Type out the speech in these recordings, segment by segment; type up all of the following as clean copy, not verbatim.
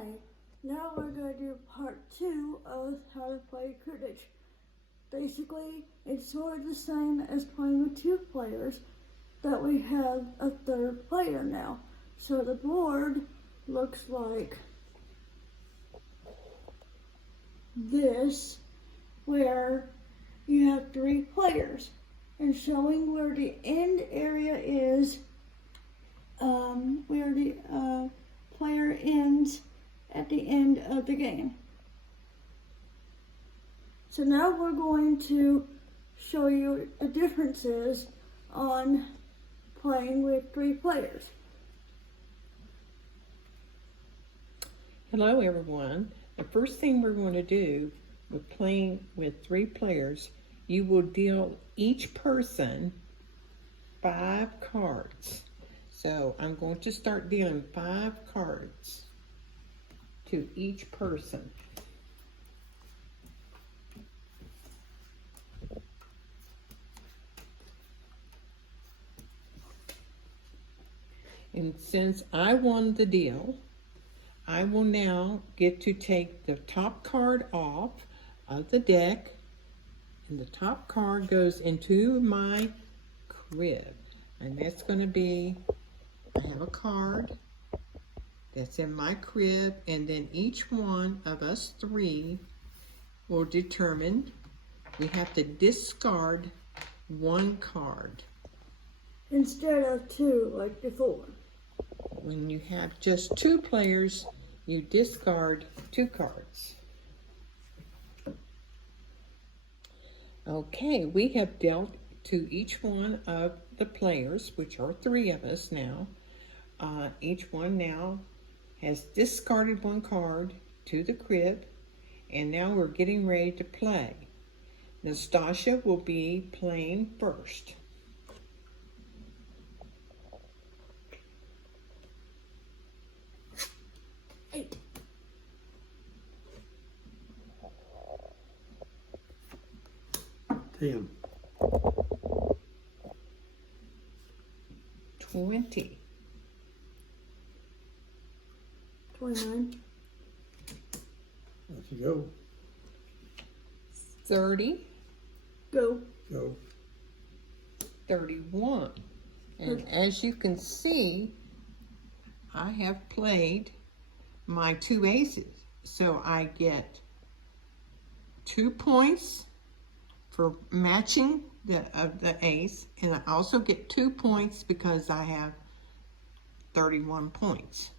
Hi, now we're going to do part 2 of how to play Cribbage. Basically, it's sort of the same as playing with 2 players, that we have a 3rd player now. So the board looks like this, where you have 3 players, and showing where the end area is, where the player ends at the end of the game. So now we're going to show you the differences on playing with 3 players. Hello everyone. The first thing we're going to do with playing with 3 players, you will deal each person 5 cards. So I'm going to start dealing 5 cards to each person. And since I won the deal, I will now get to take the top card off of the deck, and the top card goes into my crib. And that's going to be, I have a card that's in my crib, and then each one of us 3 will determine, we have to discard 1 card. Instead of 2 like before. When you have just 2 players, you discard 2 cards. Okay, we have dealt to each one of the players, which are 3 of us now. Each one now has discarded 1 card to the crib, and now we're getting ready to play. Nastasia will be playing first. Damn. 20. 29. Let's go. 30. Go. Go. 31. And as you can see, I have played my 2 aces. So I get 2 points for matching the ace, and I also get 2 points because I have 31 points.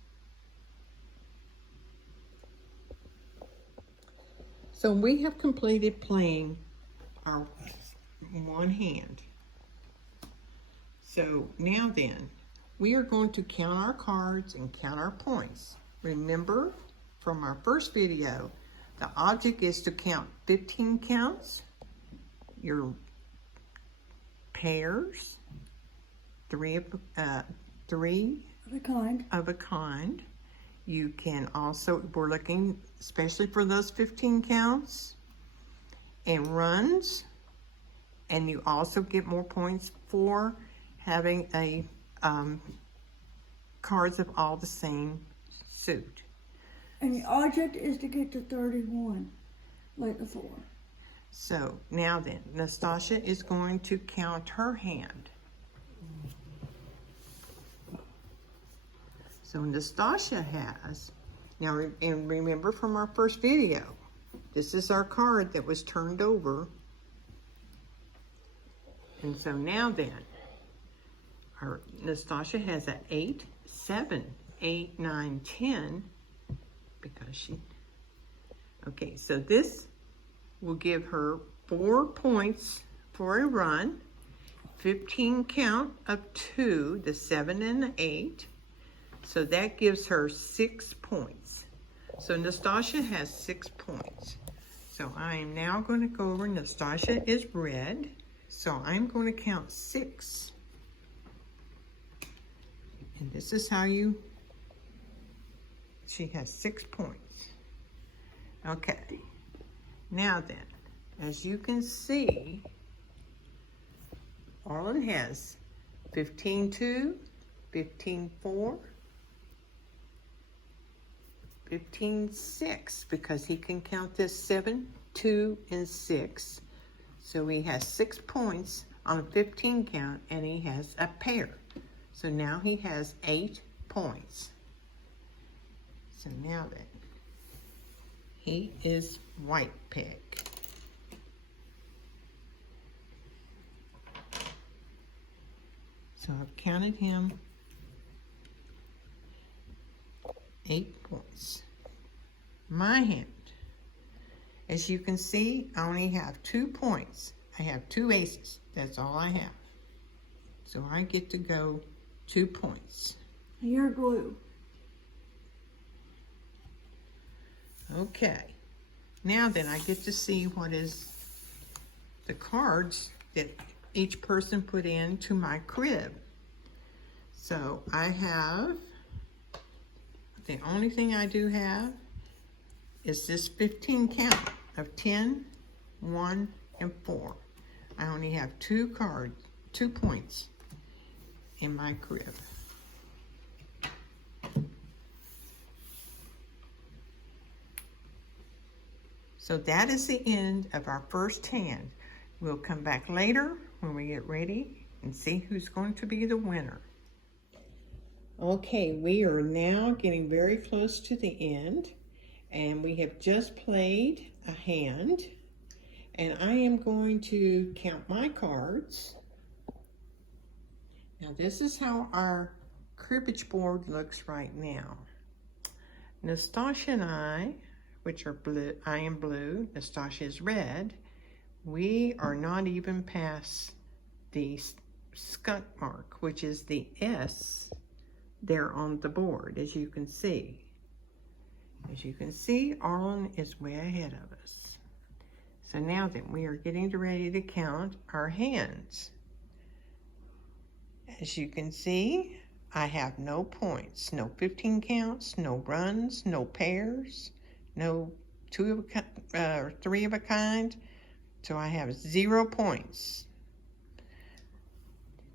So we have completed playing our 1 hand. So now then, we are going to count our cards and count our points. Remember from our first video, the object is to count 15 counts, your pairs, 3 of a kind. You can also, we're looking especially for those 15 counts and runs, and you also get more points for having a cards of all the same suit. And the object is to get to 31, like before. So now then, Nastasia is going to count her hand. So Nastasia has, now and remember from our first video, this is our card that was turned over. And so now then, Nastasia has an 8, 7, 8, 9, 10, because she, okay, so this will give her 4 points for a run, 15 count of 2, the 7 and the 8. So that gives her 6 points. So Nastasia has 6 points. So I am now going to go over, Nastasia is red, so I'm going to count 6. And this is how she has 6 points. Okay. Now then, as you can see, Arlen has 15-2, 15-4, 15, 6, because he can count this 7, 2, and 6. So he has 6 points on a 15 count, and he has a pair. So now he has 8 points. So now then, he is white peg. So I've counted him 8 points. My hand, as you can see, I only have 2 points. I have 2 aces. That's all I have. So I get to go 2 points. You're blue. Okay. Now then, I get to see what is the cards that each person put into my crib. So I have, the only thing I do have is this 15 count of 10, 1, and 4. I only have 2 cards, 2 points in my crib. So that is the end of our first hand. We'll come back later when we get ready and see who's going to be the winner. Okay, we are now getting very close to the end, and we have just played a hand, and I am going to count my cards. Now this is how our cribbage board looks right now. Nastasia and I, which are blue, I am blue, Nastasia is red, we are not even past the skunk mark, which is the S there on the board, as you can see. As you can see, Arlen is way ahead of us. So now then, we are getting ready to count our hands. As you can see, I have no points, no 15 counts, no runs, no pairs, no 3 of a kind. So I have 0 points.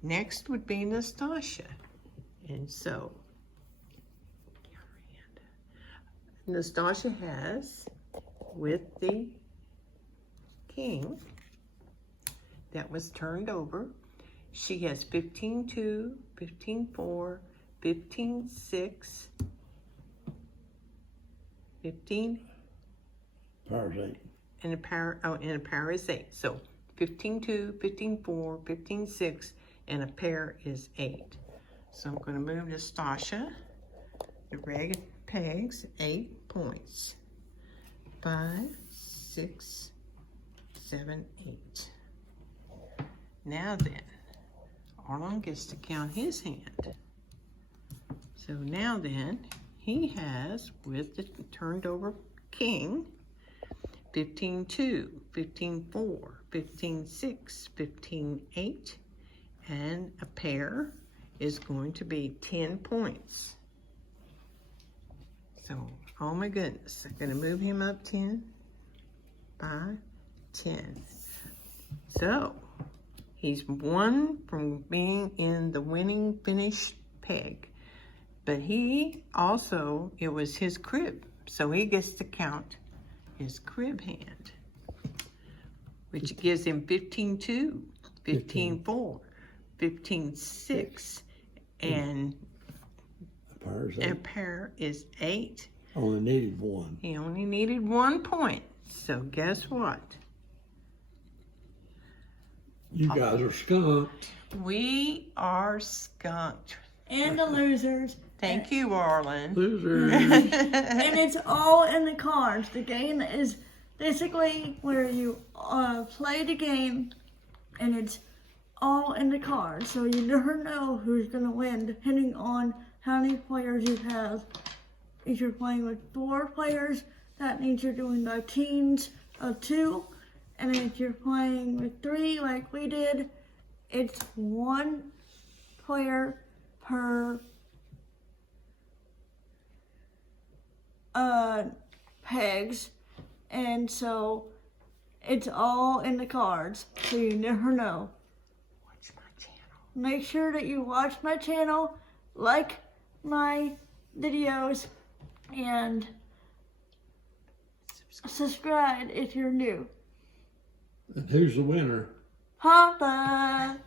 Next would be Nastasia. And so, Nastasia has, with the king that was turned over, she has 15-2, 15-4, 15-6, 15. Power is 8. And a pair is 8. So 15-2, 15-4, 15-6, and a pair is 8. So I'm going to move Nastasia, the red pegs, 8 points. 5, 6, 7, 8. Now then, Arlen gets to count his hand. So now then, he has, with the turned over king, 15-2, 15-4, 15-6, 15-8, and a pair is going to be 10 points. So, oh my goodness, I'm going to move him up 10, 5, 10. So, he's 1 from being in the winning finish peg. But he also, it was his crib, so he gets to count his crib hand, which gives him 15-2, 15-4, 15-6, and a pair is 8. Only needed 1. He only needed 1 point. So guess what? You guys are skunked. We are skunked. And the losers. Thank you, Arlen. Losers. And it's all in the cards. The game is basically where you play the game, and it's all in the cards. So you never know who's going to win, depending on how many players you have. If you're playing with 4 players, that means you're doing the teams of 2. And if you're playing with 3, like we did, it's 1 player per pegs, and so it's all in the cards, so you never know. Watch my channel. Make sure that you watch my channel, like my videos, and subscribe if you're new. And who's the winner? Papa!